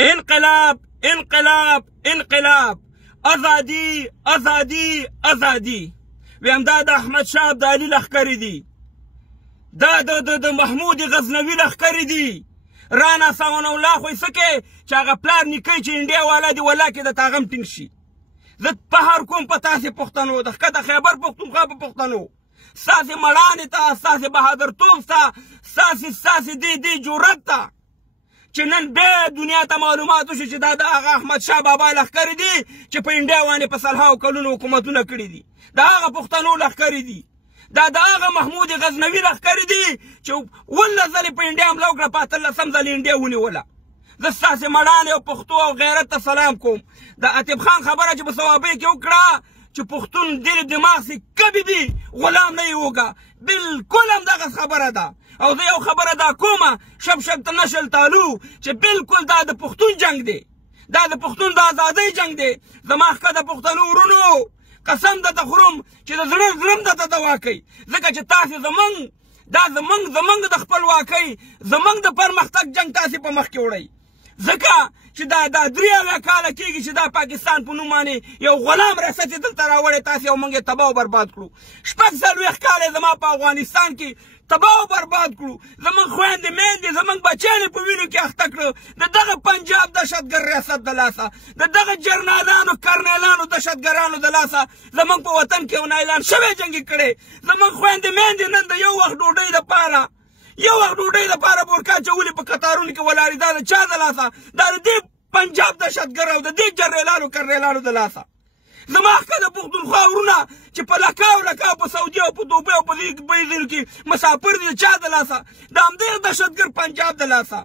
انقلاب انقلاب انقلاب، ازادي ازادي ازادي. ویم دا د احمد شاه ابدالي لښکرې دي، دا د محمود غزنوي لښکرې دي. رانا سامان الله خو یې څه کوې چې هغه پلار نیکۍ چې انډیا والا دي والله کې د تا غم ټینګ شي. زه فخر کوم په تاسې پښتنو، د ښکته خیبر پښتونخوا په پښتنو، ستاسې مړانې ته، ستاسې بهادرتوب ته، ستاسې دې جرأت ته چې نن بیا دنیا ته معلومات وشي چې دا د هغه احمد شاه بابا لښکرې دي چې په انډیا باندې په سلهاو کلونو حکومتونه کړي دي. د هغه پښتنو لښکرې دي، دا د هغه محمود غزنوي لښکرې دي چې 18 ځلې په انډیا حمله وکړه، په 18 ځل انډیا ونیوله. زه ستاسې مړانې او پښتو او غیرت ته سلام کوم. د عتیب خان خبره چې په صوابۍ کې وکړه چې پښتون دل دماغ سے کبھی بھی غلام نہیں ہوگا، بالکل همدغه خبره ده. او زه یو خبره دا کومه شب ته نشل تالو چې بالکل دا د پښتون جنگ دی، دا د پښتون د ازادۍ جنگ دی. زما ښکته پښتنو ورونو قسم درته خورم چې د زړه درته دوا کوي، ځکه چې تاسې زمونږ د خپلواکۍ، زمونږ د پرمختګ جنگ تاسې په مخ کې وړئ. ځکه چې دا 83 کاله کېږي چې دا پاکستان په نوم باندې یو غلام ریاست یې دلته راوړی، تاسې او موږ یې تباه او برباد کړو. 46 کاله یې زما په افغانستان کې تباه او برباد کړو. زمونږ خویندې میندې، زمونږ بچیان یې په وینو کې اخته کړه د دغه پنجاب دهشتګرد ریاست د لاسه، د دغه جرنالانو کرنیلانو دهشتګرانو د لاسه زمونږ په وطن کې یو اعلان شوی جنګ یې کړی. زمونږ خویندې میندې نن د یو وخت ډوډۍ دپاره بورکا چولې په قطارونو کې ولاړې، دا د چا د لاسه؟ دا د دې پنجاب دهشتګرد او د دې جرنیلانو کرنیلانو د لاسه. زما ښکته پښتونخوا ورونه چې په لکاو په سعودي او په دوبۍ او په دې ځایونو کې مسافر دي، د چا د لاسه؟ د همدې دهشتګرد پنجاب د لاسه.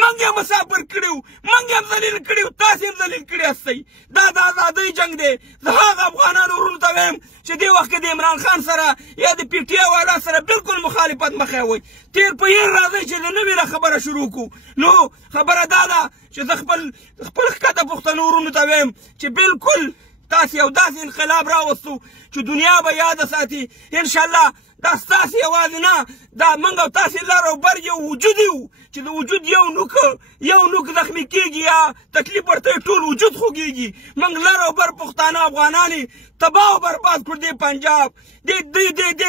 موږ یې مسافر کړي وو، موږ یې هم ذلیل کړي وو، تاسې هم ذلیل کړي هستئ. دا د ازادۍ جنګ دی. زه هغه افغانانو ورونو ته وایم چې دې وخت کې د عمران خان سره یا د پي ټي آی والا سره بالکل مخالفت مه کوئ. تیر په هیر راځئ چې د نوې نه خبره شروع کړو. نو خبره دا ده چې زه خپل ښکته پښتنو ورونو ته وایم چې بالکل تاسې یو داسې انقلاب راوستو چې دنیا به یاده ساتي. انشاءالله دا ستاسې یوازې نه، دا موږ او تاسې لر او بر یو وجود یو چې د وجود یو نوک زخمي کېږي یا تکلیف ورته ټول وجود خوږېږي. موږ لر او بر پښتانه افغانان یې تباه او برباد کړو. دې پنجاب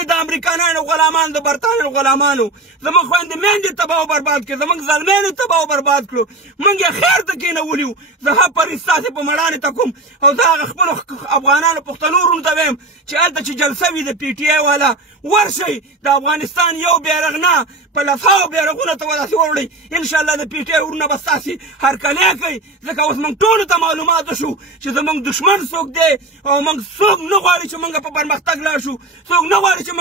د امریکایانو غلامانو، د برطانیې غلامانو زموږ خویندې میندې تباه او برباد کړې، زموږ زلمیان یې تباه او برباد کړو. موږ یې خیر ته کېنولي وو. زه ښه پرې ستاسې په مړانې ته کوم او زه هغه خپلو افغانانو پښتنو ورونو ته وایم چې هلته چې جلسه وي د پي ټي آی والا ورشئ، د افغانستان یو بیرغ نه په لساو بیرغونه ته داسې ووړئ. انشاءالله د پي ټي آی ورونه به ستاسې هرکلی کوي، ځکه اوس موږ ټولو ته معلومات وشو چې زموږ دښمن څوک دی او موږ څوک نه غواړي چې موږ په پرمختګ لاړ شو، څوک نه غواړي چې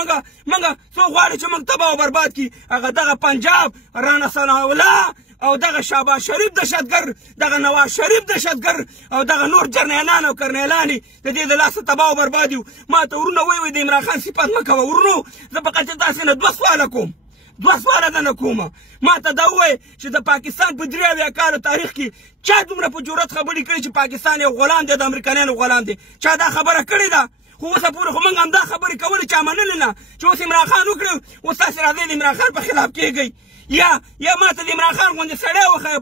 څوک غواړي چې موږ تباه او برباد کړي. هغه دغه پنجاب رانا ثناء الله او دغه شهباز شریف دهشتګرد، دغه نواز شریف دهشتګرد او دغه نور جرنیلان او کرنیلانې د دې د لاسه تباه او برباد یو. ما ته ورونه وایي د عمران خان صفت مه کوه. ورونو زه فقط تاسې نه 2 سواله کوم، 2 سواله ده نه کومه. ما ته دا ووایي چې د پاکستان په 83 کالو تاریخ کې چا دومره په جرأت خبرې کړي چې پاکستان یو غلام دی، د امریکایانو غلام دی؟ چا دا خبره کړې ده؟ خو اوسه پورې خو موږ همدا خبرې کولې، چا منلې نه چې اوس عمران خان وکړي. اوس تاسې راځئ د عمران خان په خلاف کېږئ یا ما ته د عمران خان غوندې سړی وښیه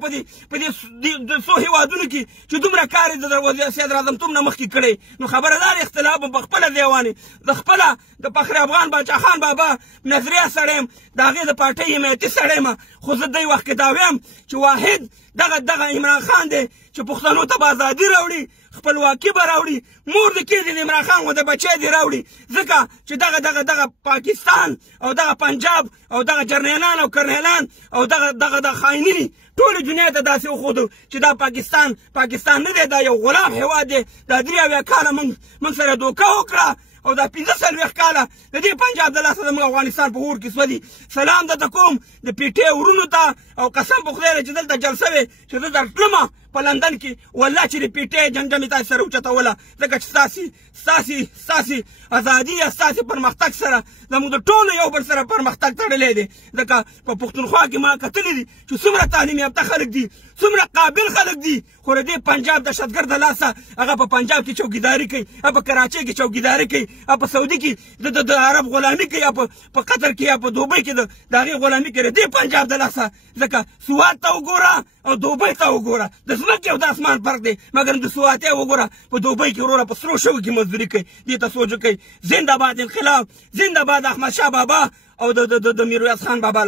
په دې څو هېوادونو کې چې دومره کار یې د صدراعظمتوب نه مخکې کړی. نو خبره دا ده اختلاف به په خپله دیوانې زه خپله د فخر افغان باچا خان بابا نظریه سړی یم، د هغې د پارټۍ حمایتي سړی یم. خو زه دې وخت کې دا وایم چې واحد دغه عمران خان دی چې پښتنو ته به ازادي راوړي، خپلواکي به راوړي، مور د کېږي د عمران خان غوندې بچی دې راوړي. ځکه چې دغه پاکستان او دغه پنجاب او دغه جرنیلان او کرنیلان او دغه خاینین ټولې دنیا ته داسې وښودو چې دا پاکستان نه دی، دا یو غلام هېواد دی. دا 83 کاله موږ سره دوکه وکړه او دا 45 کاله د دې پنجاب د لاسه زموږ افغانستان په اور کې سودي. سلام درته کوم د پي ټي آی ورونو ته او قسم په خدای چې دلته جلسه وې چې زه درتلمه په لندن کې والله چې ریپیټې جنجمې تاسې سره اوچتوله ځکه چې ستاسې ازادي یا ستاسې پرمختګ سره زموږ د ټولو یو بل سره پرمختګ تړلی دی ځکه په پښتونخوا کې ما کتلي دي چې څومره تعلیم یافته خلک دي څومره قابل خلک دي خو د دې پنجاب دهشتګرد د لاسه هغه په پنجاب کې چوکیداري کوي په کراچۍ کې چوکیداري کوي په سعودي کې د عرب غلامي کوي په قطر کې یا په دوبۍ کې د هغې غلامي کوي د دې پنجاب د لاسه ځکه سوات ته وګوره او دوبۍ ته وګوره د ځمکې او د اسمان فرق دی مګر د سوات ته وګوره په دوبۍ کې وروره په سرو شګو کې مزدوري کوي دې ته سوچ وکړئ زنده باد انقلاب زنده باد احمدشاه بابا او د میرویس خان بابا